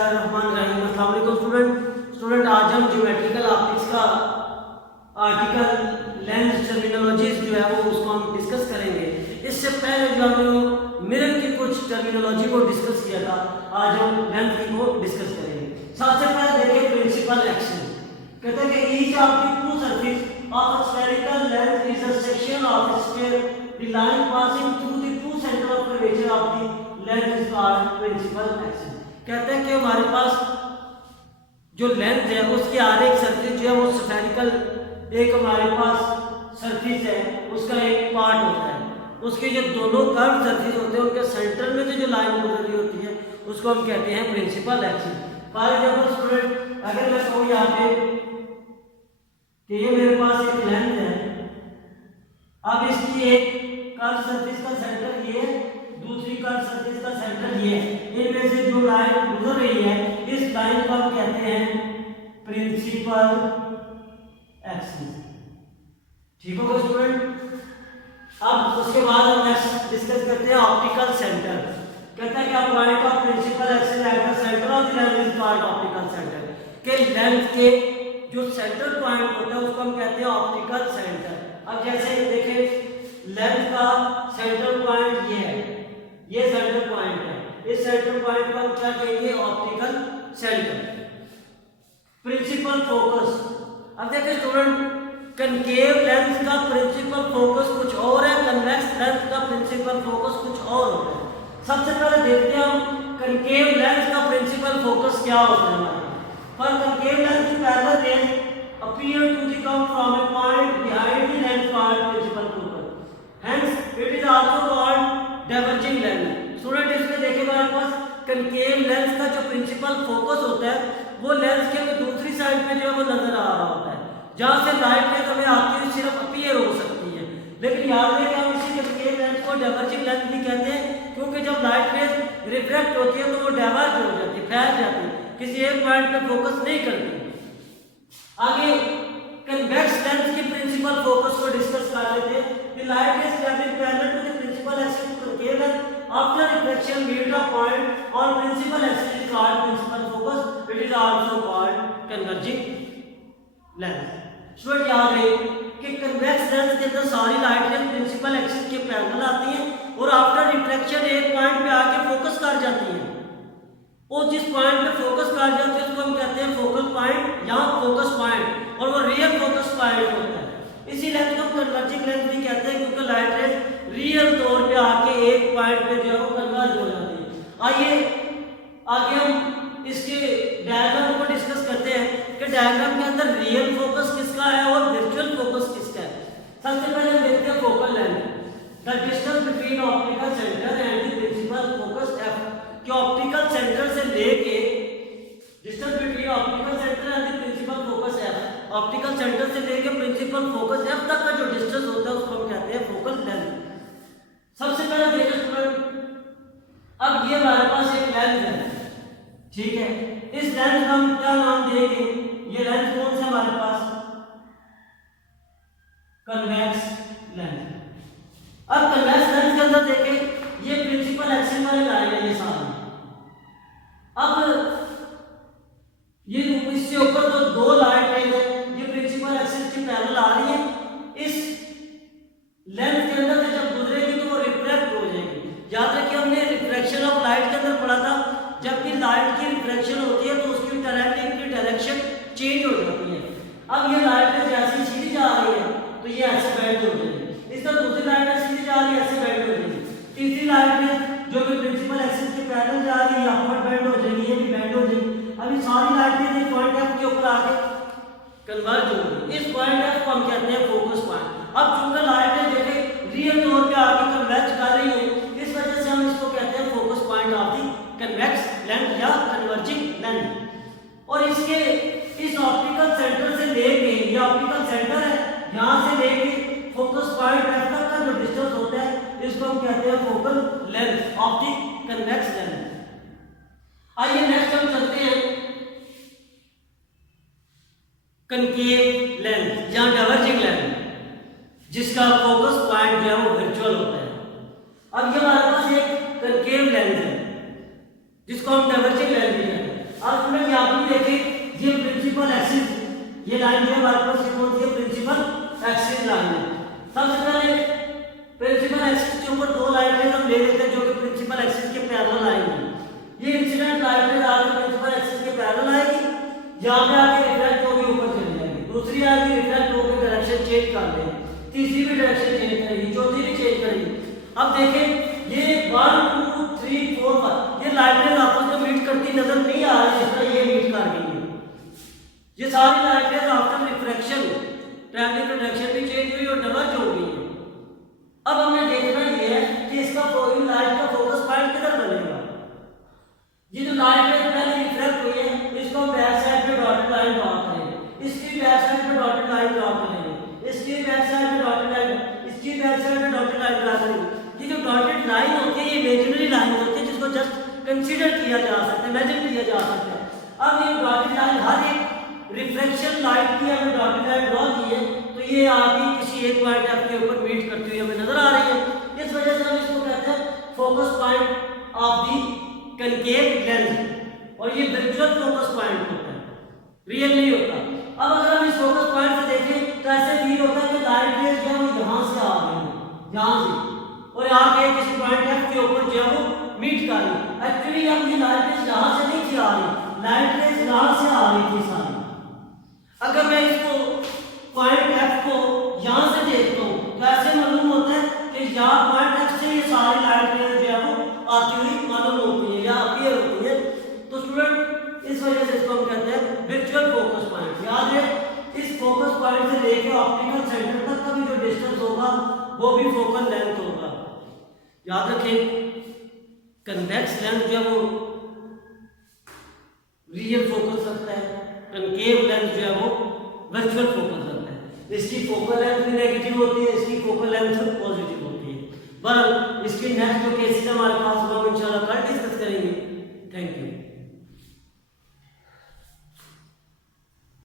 बिस्मिल्लाहिर्रहमानिर्रहीम। अस्सलाम वालेकुम स्टूडेंट आज हम ज्योमेट्रिकल ऑप्टिक्स का आर्टिकल लेंस टर्मिनोलॉजीज जो है वो उसको हम डिस्कस करेंगे। इससे पहले जो हमने मिरर की कुछ टर्मिनोलॉजी को डिस्कस किया था, आज हम लेंस की को डिस्कस करेंगे। सबसे पहले देखिए प्रिंसिपल एक्शन। कहते हैं कि each of the two surface of a spherical lens is a section of a sphere, the line passing through the two centre of curvature of the lens is called principal action. कहते हैं कि हमारे पास जो lens है उसकी हर एक surface जो है वो स्फेरिकल, एक हमारे पास सरफेस है उसका एक पार्ट होता है, उसके जो दोनों कर्व सरफेस होते हैं उनके सेंटर में जो लाइन गुजर रही होती है उसको हम कहते हैं principal axis. For example student, अगर मैं कहूँ यहाँ पे कि ये मेरे पास एक लेंस है, अब इसकी एक कर्व सरफेस का सेंटर ये है, दूसरी कर्व सरफेस का सेंटर ये है, इनमें से जो लाइन गुजर रही है इस लाइन को हम कहते हैं प्रिंसिपल एक्सिस। ठीक होगा स्टूडेंट। अब उसके बाद हम नेक्स्ट डिस्कस करते हैं ऑप्टिकल सेंटर। कहता है कि point of principal axis at the centre of the lens is called optical centre. के लेंस के जो सेंटर पॉइंट होता है उसको हम कहते हैं ऑप्टिकल सेंटर। अब जैसे देखिए लेंस का सेंटर पॉइंट ये है, ये सेंटर पॉइंट है, इस सेंटर पॉइंट को हम क्या कहेंगे ऑप्टिकल सेंटर। प्रिंसिपल फोकस, अब देखिए स्टूडेंट कनकेव लेंस का प्रिंसिपल फोकस कुछ और है, कन्वेक्स लेंस का प्रिंसिपल फोकस कुछ और होता है। सबसे पहले देखते हैं हम कनकेव लेंस का प्रिंसिपल फोकस क्या होता है। पर कनकेव लेंस की parallel raise appear to the come from a point behind the lens called principal focus, hence it is also called diverging lens। Student इसमें देखिएगा हमारे पास कनकेव लेंस का जो प्रिंसिपल फोकस होता है वो लेंस के दूसरी साइड में जो है वो नजर आ रहा होता है, जहां से लाइट रेज हमें आती हुई सिर्फ अपीयर हो सकती है। लेकिन याद रखें हम इसी कनकेव लेंस को डाइवर्जिंग लेंस भी कहते हैं, क्योंकि जब लाइट रेज रिफ्लेक्ट होती है तो वो डाइवर्ज हो जाती है, फैल जाती है, किसी एक पॉइंट पे फोकस नहीं करती। आगे कन्वेक्स लेंस की प्रिंसिपल फोकस को डिस्कस कर लेते हैं। The light rays travelling parallel to the principal axis to concave lens after reflection meet a point on principal axis is called principal focus, it is also called converging lens। Student याद रहे कि convex lens के अंदर सारी light rays principal axis के parallel आती हैं और आफ्टर रिफ्लेक्शन एक पॉइंट पे आके फोकस कर जाती हैं, और जिस पॉइंट पे फोकस कर जाती है उसको हम कहते हैं फोकल पॉइंट या फोकस पॉइंट, और वो रियल फोकस पॉइंट होता है। इसी लेंस को कन्वर्जिंग लेंस भी कहते हैं, क्योंकि लाइट रेज रियल तौर पे आके एक पॉइंट पे जो है वो कन्वर्ज हो जाती है। आइए आगे हम इसके डायग्राम को डिस्कस करते हैं कि डायग्राम के अंदर रियल फोकस किसका है और वर्चुअल फोकस किसका है। सबसे पहले हम देखते हैं focal length, the distance between optical centre and the principal focus F. कि ऑप्टिकल सेंटर से लेके distance between optical centre and the principal focus F, optical centre से लेके प्रिंसिपल फोकस एफ तक का जो डिस्टेंस होता है उसको हम कहते हैं फोकल लेंथ। सबसे पहले देखिए स्टूडेंट, अब ये हमारे पास एक लेंस है, ठीक है, इस लेंस का हम क्या नाम देंगे, ये लेंस कौन सा हमारे पास कन्वेक्स लेंस। अब कन्वेक्स लेंस के अंदर देखें ये प्रिंसिपल एक्सिस वाली लाइन है, ये सारी, अब ये इससे ऊपर तो दो लाइट रेज है, ये प्रिंसिपल एक्सिस की पैरेलल आ रही है, इस लेंस के अंदर से जब गुजरेगी तो वो रिफ्लेक्ट हो जाएगी। याद रखिए हमने रिफ्लेक्शन ऑफ लाइट के अंदर पढ़ा था, जब भी लाइट की रिफ्लेक्शन होती है तो उसकी डायरेक्शन चेंज हो जाती है। अब ये लाइट रेज ऐसी सीधी जा रही है तो ये ऐसे बेंड हो जाएगी, इस तरह दूसरी लाइट रेज सीधी जा रही है ऐसे बेंड हो जाएगी, तीसरी लाइट रेज जो कि प्रिंसिपल एक्सिस के पैरेलल जा रही है अपवर्ड बेंड हो जाएगी, ये भी बेंड हो जाएगी। अभी सारी लाइट रेज एक पॉइंट एफ के ऊपर आके कन्वर्ज होगी, इस पॉइंट एफ को हम कहते हैं फोकस पॉइंट। अब चूंकि लाइट रेज देखे रियल तौर पे आके कन्वर्ज कर रही है, इस वजह से हम इसको कहते हैं focus point of the convex lens या कन्वर्जिंग लेंस। और इसके इस ऑप्टिकल सेंटर से लेके, ये ऑप्टिकल सेंटर है, यहां से लेके फोकस पॉइंट एफ तक का जो डिस्टेंस होता है इसको हम कहते हैं focal length of the convex lens. आइए नेक्स्ट हम चलते हैं कनकेव लेंस या डाइवर्जिंग लेंस, जिसका फोकस पॉइंट जो है वो वर्चुअल होता है। अब ये हमारे पास एक कनकेव लेंस है जिसको हम डाइवर्जिंग लेंस भी कहते हैं। अब स्टूडेंट यहाँ पर देखें, ये प्रिंसिपल एक्सिस, ये लाइन जो है हमारे पास ये कौन सी है, प्रिंसिपल एक्सिस लाइन है। सबसे पहले प्रिंसिपल एक्सिस के ऊपर दो लाइटें हम ले लेते हैं जो कि प्रिंसिपल एक्सिस के पैरेलल आएंगी। ये इंसिडेंट लाइटें आगे प्रिंसिपल एक्सिस के पैरेलल आएगी, यहाँ पे आके रिफ्लेक्ट होकर ऊपर चली जाएगी, दूसरी आगे रिफ्लेक्ट होकर डायरेक्शन चेंज कर देगी, तीसरी भी डायरेक्शन चेंज करेगी, चौथी भी चेंज करेगी। अब देखें ये 1 2 3 4 5 ये लाइटें आपस में मीट करती नजर नहीं आ रही, जिस तरह ये मीट कर रही है। ये सारी लाइटें आफ्टर रिफ्रैक्शन ट्रैवलिंग डायरेक्शन भी चेंज हुई और डबल हो गई है। अब हमें देखना ये है कि इसका लाइट का फोकस पॉइंट किधर बनेगा। ये जो लाइट है पहले रिफ्लेक्ट हुई है, इसको हम बैक साइड पे डॉटेड लाइन ड्रॉ करेंगे, इसकी बैक साइड पे डॉटेड लाइन ड्रॉ करेंगे, इसकी बैक साइड पे डॉटेड लाइन, इसकी बैक साइड पे डॉटेड लाइन ड्रॉ करेंगे। ये जो डॉटेड लाइन होती है ये इमेजिनरी लाइन होती है जिसको जस्ट कंसीडर किया जा सकता है, इमेजिन किया जा सकता है। अब ये डॉटेड लाइन हर एक रिफ्लेक्शन लाइट की हमने डॉटेड लाइन ड्रॉ की है, तो ये आगे किसी एक पॉइंट एफ के ऊपर मीट करती हुई हमें नजर आ रही है। इस वजह से हम इसको कहते हैं focus point of the concave lens, और ये वर्चुअल फोकस पॉइंट होता है, रियल नहीं होता। अब अगर हम इस फोकस पॉइंट से देखें तो ऐसे फील होता है कि लाइट रेज जो है यहाँ से आ रही है, यहाँ से, और आगे किसी पॉइंट एफ के ऊपर जो है वो मीट कर रही है। एक्चुअली अब ये लाइट रेज यहाँ से नहीं थी आ रही, लाइट रेज यहाँ से आ रही थी सारी। अगर मैं इसको पॉइंट एफ को यहाँ से देखता हूँ तो ऐसे मालूम होता है कि यहाँ पॉइंट एफ से ये सारी लाइट रेज जो है वो आती हुई मालूम होती है या अपीयर होती है। तो स्टूडेंट इस वजह से इसको हम कहते हैं वर्चुअल फोकस पॉइंट। याद है इस फोकस पॉइंट से लेकर ऑप्टिकल सेंटर तक का भी जो डिस्टेंस होगा वो भी फोकल लेंथ होगा। याद रखें कन्वेक्स लेंस जो है वो रियल फोकस रखता है, कनकेव लेंस जो है वो वर्चुअल फोकस रखता है। इसकी फोकल लेंथ भी नेगेटिव होती है, इसकी फोकल लेंथ पॉजिटिव होती है। बहरहाल इसके नेक्स्ट जो केसेस हमारे